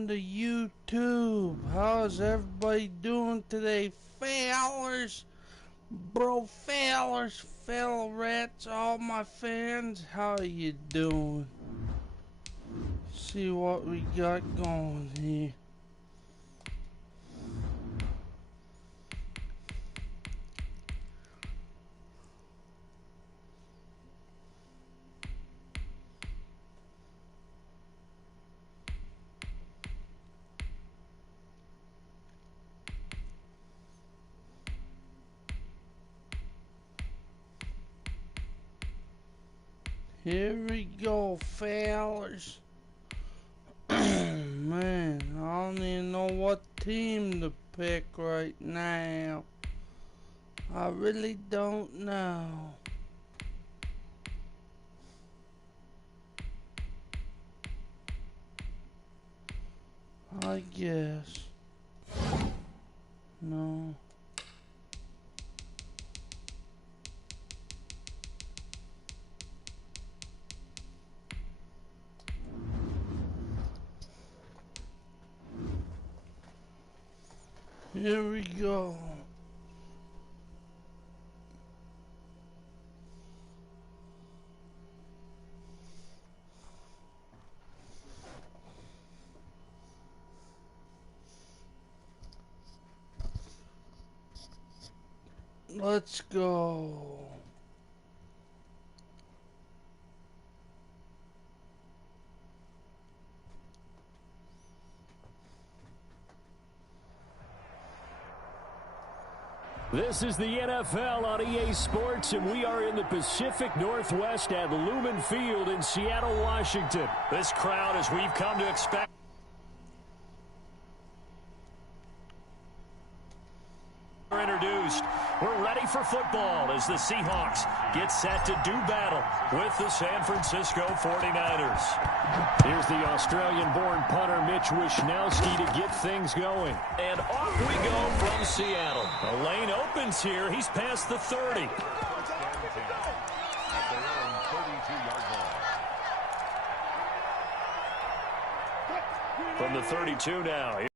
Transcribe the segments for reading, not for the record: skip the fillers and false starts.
on the YouTube. How's everybody doing today, fellers? Bro, fellers, fellow rats, all my fans, how you doing? See what we got going here. Here we go, fellers. Man, I don't even know what team to pick right now. I really don't know. I guess. No. Here we go. Let's go. This is the NFL on EA Sports, and we are in the Pacific Northwest at Lumen Field in Seattle, Washington. This crowd, as we've come to expect, are introduced. We're ready for football as the Seahawks get set to do battle with the San Francisco 49ers. Here's the Australian-born punter Mitch Wishnowsky to get things going. And off we go from Seattle. The lane opens here. He's past the 30. From the 32 now.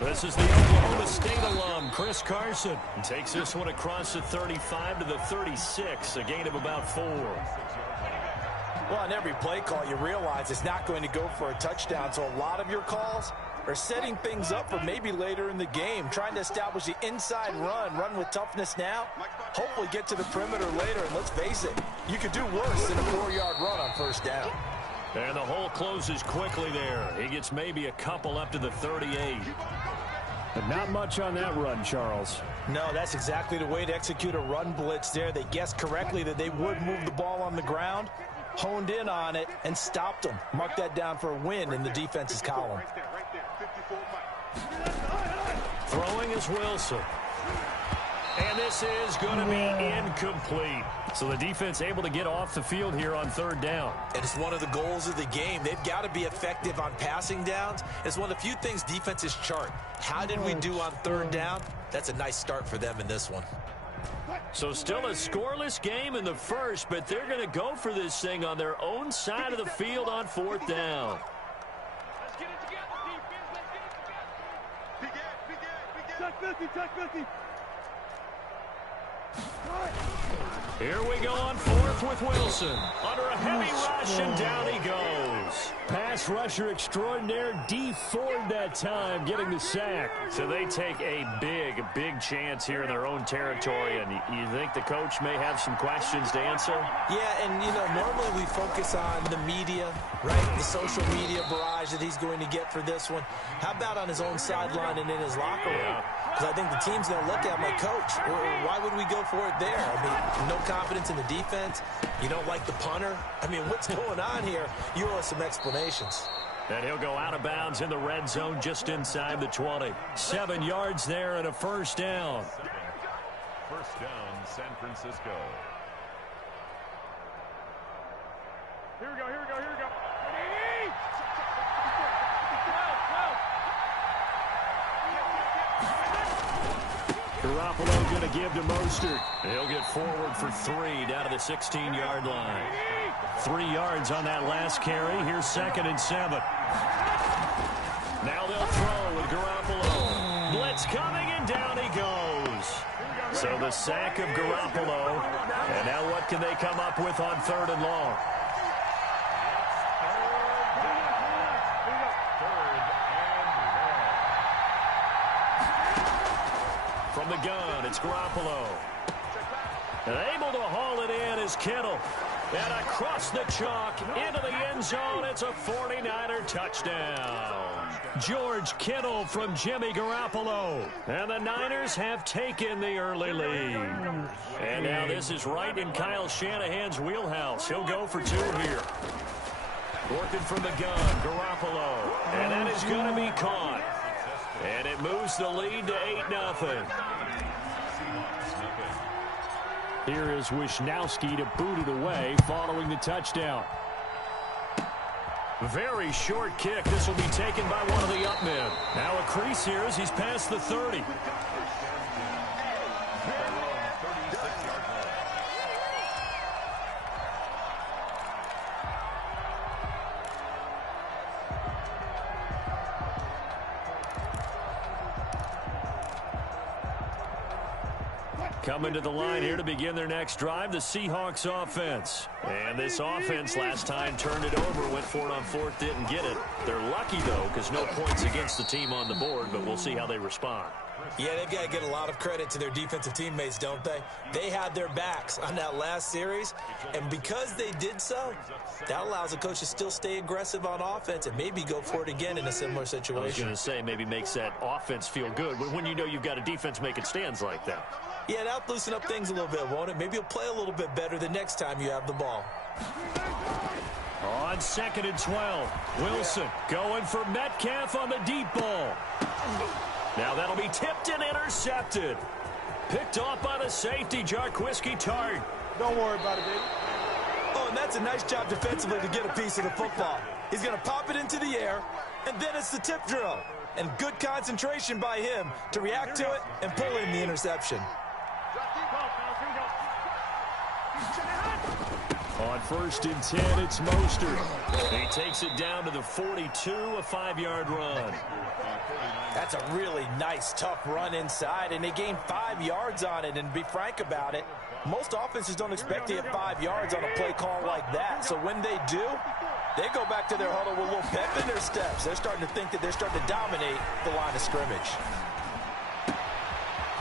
This is the Oklahoma State alum, Chris Carson. He takes this one across the 35 to the 36, a gain of about 4. Well, on every play call, you realize it's not going to go for a touchdown, so a lot of your calls are setting things up for maybe later in the game, trying to establish the inside run with toughness now, hopefully get to the perimeter later, and let's face it, you could do worse than a 4-yard run on first down. And the hole closes quickly there. He gets maybe a couple up to the 38. But not much on that run, Charles. No, that's exactly the way to execute a run blitz there. They guessed correctly that they would move the ball on the ground, honed in on it, and stopped them. Mark that down for a win in the defense's column. Throwing is Wilson. And this is going to be incomplete. So the defense able to get off the field here on third down. And it's one of the goals of the game. They've got to be effective on passing downs. It's one of the few things defenses chart. How did we do on third down? That's a nice start for them in this one. So still a scoreless game in the first, but they're going to go for this thing on their own side of the field on fourth down. Let's get it together, defense. Let's get it together. Check 50, check 50. Here we go on fourth with Wilson. Under a heavy rush, and down he goes. Pass rusher extraordinaire, D Ford that time, getting the sack. So they take a big chance here in their own territory, and you think the coach may have some questions to answer? Yeah, and, you know, normally we focus on the media, right, the social media barrage that he's going to get for this one. How about on his own sideline and in his locker room? Because I think the team's going to look at my coach. Why would we go for it there? I mean, no confidence in the defense. You don't like the punter. I mean, what's going on here? You owe us some explanations. And he'll go out of bounds in the red zone just inside the 20. 7 yards there and a first down. First down, San Francisco. Here we go, here we go, here we go. Garoppolo going to give to Mostert. He'll get forward for 3 down to the 16-yard line. 3 yards on that last carry. Here's 2nd and 7. Now they'll throw with Garoppolo. Blitz coming, and down he goes. So the sack of Garoppolo. And now what can they come up with on 3rd and long? From the gun, it's Garoppolo. And able to haul it in is Kittle. And across the chalk, into the end zone, it's a 49er touchdown. George Kittle from Jimmy Garoppolo. And the Niners have taken the early lead. And now this is right in Kyle Shanahan's wheelhouse. He'll go for 2 here. Working from the gun, Garoppolo. And that is going to be caught. And it moves the lead to 8-0. Here is Wisnowski to boot it away following the touchdown. Very short kick. This will be taken by one of the up men. Now a crease here as he's past the 30. Coming to the line here to begin their next drive, the Seahawks offense. And this offense last time turned it over, went for it on 4th, didn't get it. They're lucky, though, because no points against the team on the board, but we'll see how they respond. Yeah, they've got to get a lot of credit to their defensive teammates, don't they? They had their backs on that last series, and because they did so, that allows the coach to still stay aggressive on offense and maybe go for it again in a similar situation. I was going to say, maybe makes that offense feel good, but when you know you've got a defense making stands like that. Yeah, that'll loosen up things a little bit, won't it? Maybe you'll play a little bit better the next time you have the ball. On 2nd and 12, Wilson going for Metcalf on the deep ball. Now that'll be tipped and intercepted. Picked off by the safety, Jarquiski Tart. Don't worry about it, baby. Oh, and that's a nice job defensively to get a piece of the football. He's going to pop it into the air, and then it's the tip drill. And good concentration by him to react to it and pull in the interception. On 1st and 10, it's Mostert. He takes it down to the 42, a 5-yard run. That's a really nice, tough run inside, and they gained 5 yards on it. And to be frank about it, most offenses don't expect to get 5 yards on a play call like that. So when they do, they go back to their huddle with a little pep in their steps. They're starting to think that they're starting to dominate the line of scrimmage.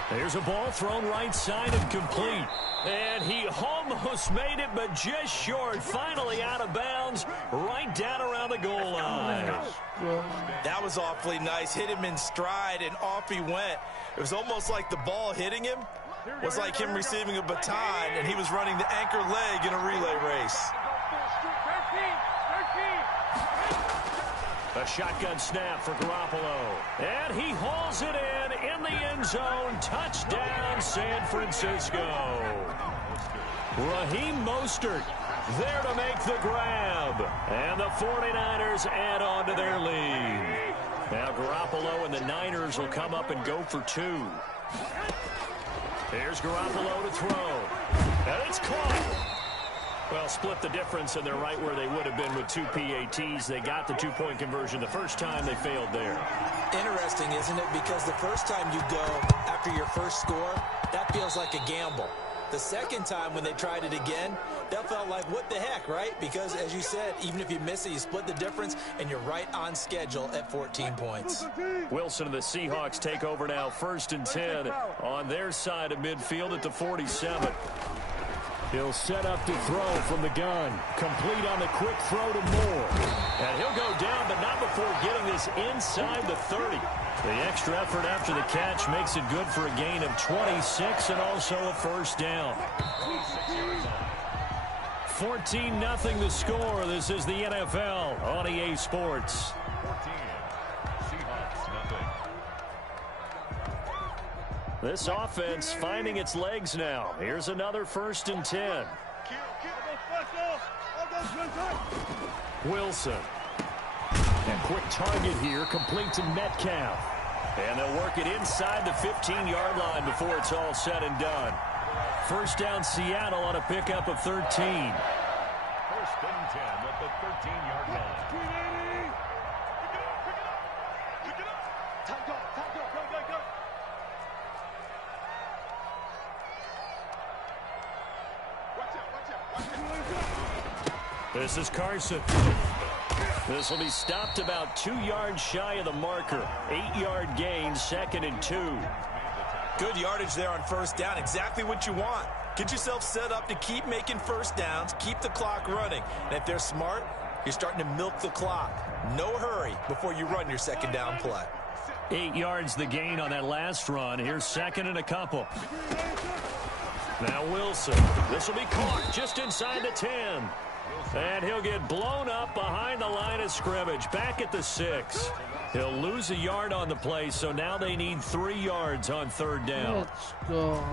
There's a ball thrown right side and complete. And he almost made it, but just short. Finally out of bounds, right down around the goal line. That was awfully nice. Hit him in stride, and off he went. It was almost like the ball hitting him was like him receiving a baton, and he was running the anchor leg in a relay race. A shotgun snap for Garoppolo. And he hauls it in the end zone. Touchdown, San Francisco. Raheem Mostert there to make the grab. And the 49ers add on to their lead. Now Garoppolo and the Niners will come up and go for 2. Here's Garoppolo to throw. And it's caught. Well, split the difference, and they're right where they would have been with 2 PATs. They got the 2-point conversion the first time. They failed there. Interesting, isn't it? Because the first time you go after your first score, that feels like a gamble. The second time when they tried it again, that felt like, what the heck, right? Because, as you said, even if you miss it, you split the difference, and you're right on schedule at 14 points. Wilson and the Seahawks take over now, 1st and 10 on their side of midfield at the 47. He'll set up to throw from the gun. Complete on the quick throw to Moore. And he'll go down, but not before getting this inside the 30. The extra effort after the catch makes it good for a gain of 26 and also a first down. 14-0 the score. This is the NFL on EA Sports. 14. Seahawks, nothing. This offense finding its legs now. Here's another 1st and 10. Wilson. And quick target here, complete to Metcalf. And they'll work it inside the 15-yard line before it's all said and done. First down, Seattle on a pickup of 13. First and 10 at the 13-yard line. Pick it up. Time go. Go. Watch out. This is Carson. This will be stopped about 2 yards shy of the marker. 8-yard gain, 2nd and 2. Good yardage there on first down. Exactly what you want. Get yourself set up to keep making first downs, keep the clock running. And if they're smart, you're starting to milk the clock. No hurry before you run your second down play. 8 yards the gain on that last run. Here's 2nd and a couple. Now Wilson. This will be caught just inside the 10. And he'll get blown up behind the line of scrimmage, back at the 6. He'll lose a yard on the play, so now they need 3 yards on third down. Let's go.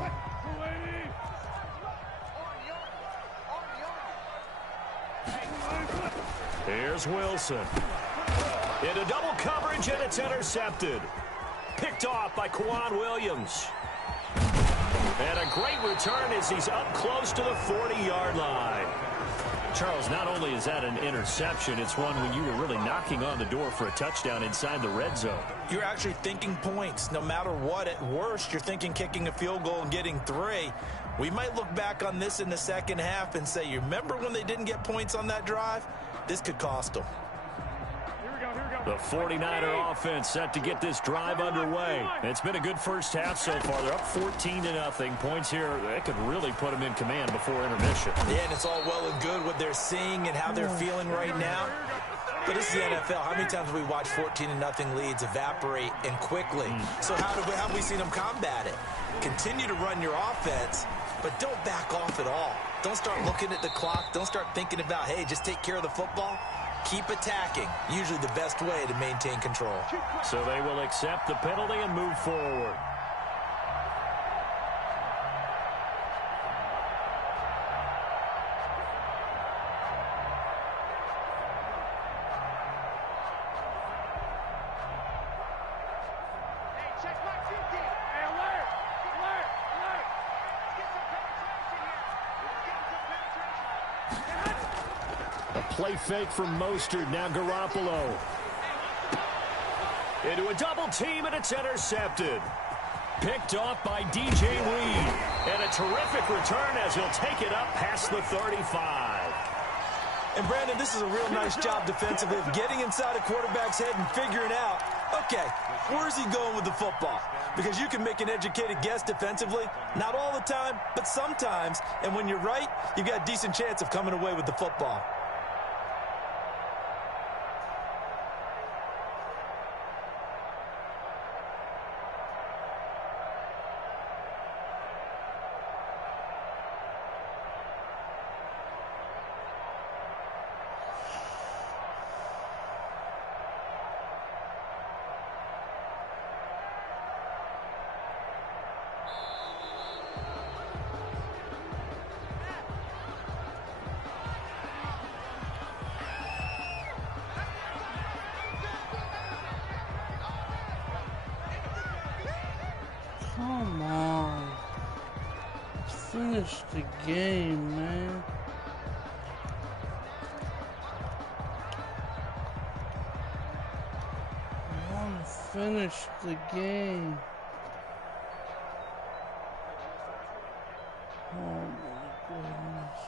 Here's Wilson. Into double coverage, and it's intercepted. Picked off by Quan Williams. And a great return as he's up close to the 40-yard line. Charles, not only is that an interception, it's one when you were really knocking on the door for a touchdown inside the red zone. You're actually thinking points. No matter what, at worst, you're thinking kicking a field goal and getting 3. We might look back on this in the second half and say, you remember when they didn't get points on that drive? This could cost them. The 49er offense set to get this drive underway. It's been a good first half so far. They're up 14-0. Points here, that could really put them in command before intermission. Yeah, and it's all well and good what they're seeing and how they're feeling right now. But this is the NFL. How many times have we watched 14-0 leads evaporate and quickly? So how have we seen them combat it? Continue to run your offense, but don't back off at all. Don't start looking at the clock. Don't start thinking about, hey, just take care of the football. Keep attacking. Usually the best way to maintain control. So they will accept the penalty and move forward. Play fake from Mostert. Now Garoppolo. Into a double team, and it's intercepted. Picked off by DJ Reed. And a terrific return as he'll take it up past the 35. And Brandon, this is a real nice job defensively of getting inside a quarterback's head and figuring out, okay, where's he going with the football? Because you can make an educated guess defensively. Not all the time, but sometimes. And when you're right, you've got a decent chance of coming away with the football. Come on. Finish the game, man. I want to finish the game. Oh my goodness.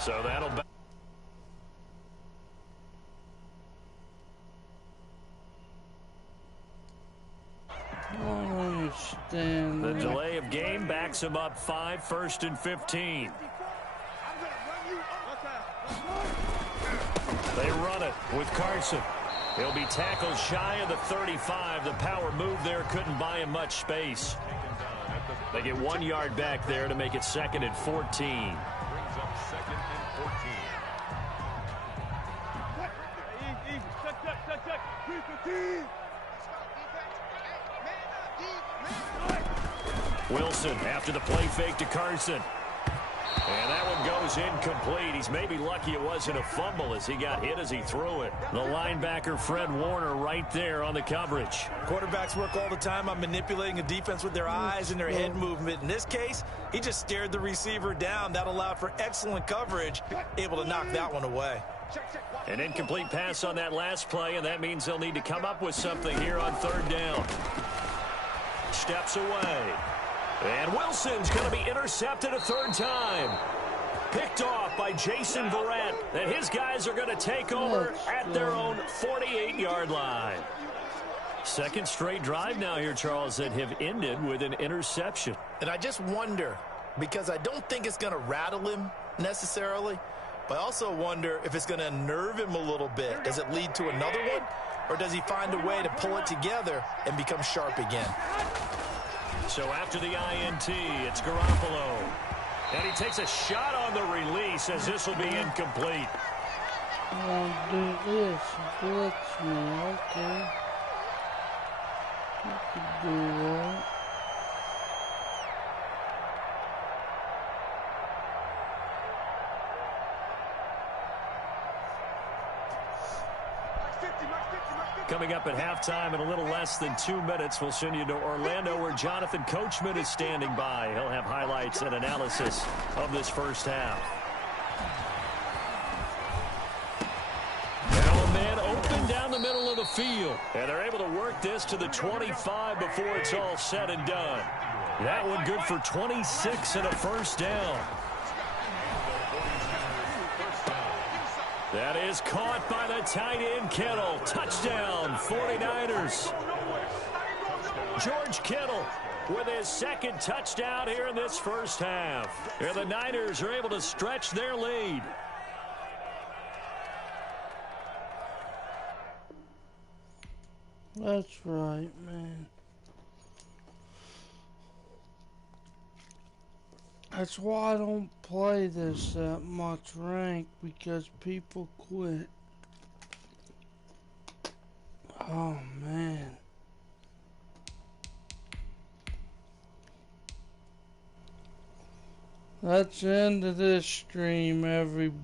So that'll be. I don't understand. The delay of game backs him up 5, 1st and 15. They run it with Carson. He'll be tackled shy of the 35. The power move there couldn't buy him much space. They get 1 yard back there to make it 2nd and 14. Brings up 2nd and 14. Wilson after the play fake to Carson. And that one goes incomplete. He's maybe lucky it wasn't a fumble as he got hit as he threw it. The linebacker, Fred Warner, right there on the coverage. Quarterbacks work all the time on manipulating a defense with their eyes and their head movement. In this case, he just stared the receiver down. That allowed for excellent coverage, able to knock that one away. An incomplete pass on that last play, and that means they'll need to come up with something here on third down. Steps away. And Wilson's going to be intercepted a third time. Picked off by Jason Verrett. And his guys are going to take over at their own 48-yard line. Second straight drive now here, Charles, that have ended with an interception. And I just wonder, because I don't think it's going to rattle him necessarily, but I also wonder if it's going to unnerve him a little bit. Does it lead to another one? Or does he find a way to pull it together and become sharp again? So after the INT, it's Garoppolo. And he takes a shot on the release as this will be incomplete. I'll do this. Blitz me, okay. You can do that. Coming up at halftime in a little less than 2 minutes, we'll send you to Orlando where Jonathan Coachman is standing by. He'll have highlights and analysis of this first half. Now a man open down the middle of the field. And they're able to work this to the 25 before it's all said and done. That one good for 26 and a first down. That is caught by the tight end, Kittle. Touchdown, 49ers. George Kittle with his second touchdown here in this first half. And the Niners are able to stretch their lead. That's right, man. That's why I don't play this that much rank, because people quit. Oh, man. That's the end of this stream, everybody.